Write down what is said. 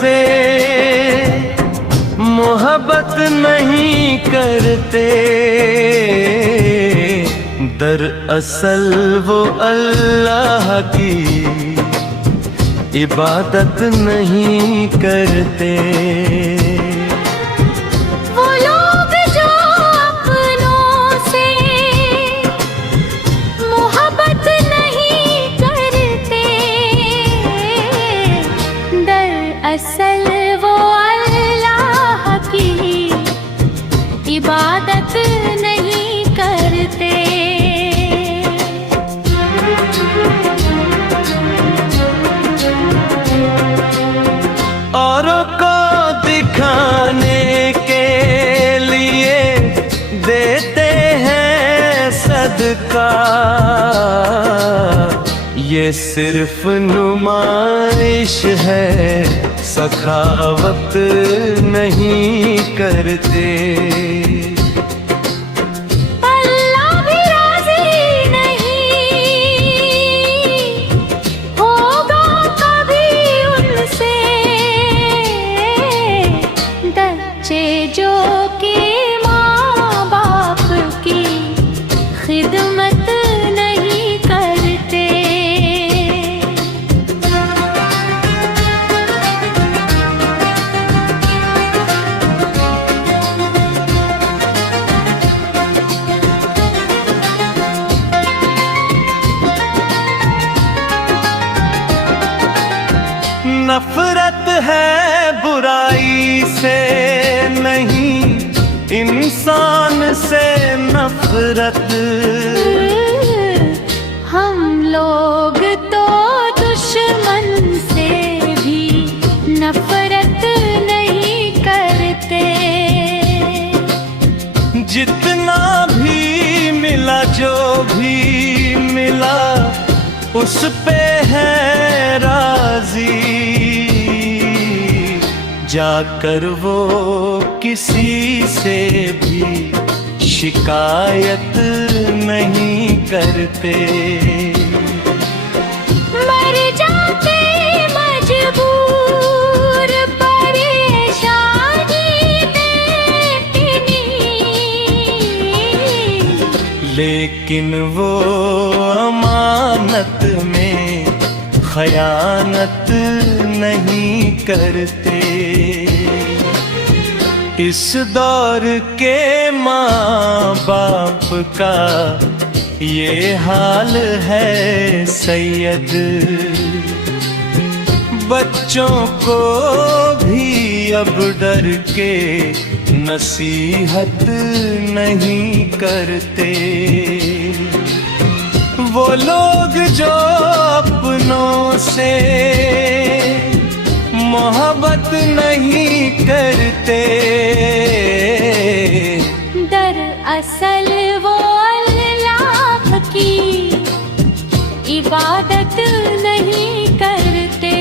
से मोहब्बत नहीं करते, दरअसल वो अल्लाह की इबादत नहीं करते। वो लोग जो अपनों से मोहब्बत नहीं करते, दरअसल वो अल्लाह की इबादत नहीं करते। औरों को दिखाने के लिए देते हैं सदका, ये सिर्फ नुमाइश है, सखावत नहीं करते। अल्लाह भी राज़ी नहीं होगा कभी उनसे, बच्चे जो कि माँ बाप की खिदमत नहीं करते। नफरत है बुराई से नहीं, इंसान से नफरत। हम लोग तो दुश्मन से भी नफरत नहीं करते। जितना भी मिला जो भी मिला उस पे है राजी, जाकर वो किसी से भी शिकायत नहीं करते। मर जाते मजबूर परेशानी देखनी, लेकिन वो अमानत में खयानत नहीं करते। इस दौर के माँ बाप का ये हाल है सैयद, बच्चों को भी अब डर के नसीहत नहीं करते। वो लोग जो अपनों से मोहब्बत नहीं करते, दरअसल वो अल्लाह की इबादत नहीं करते।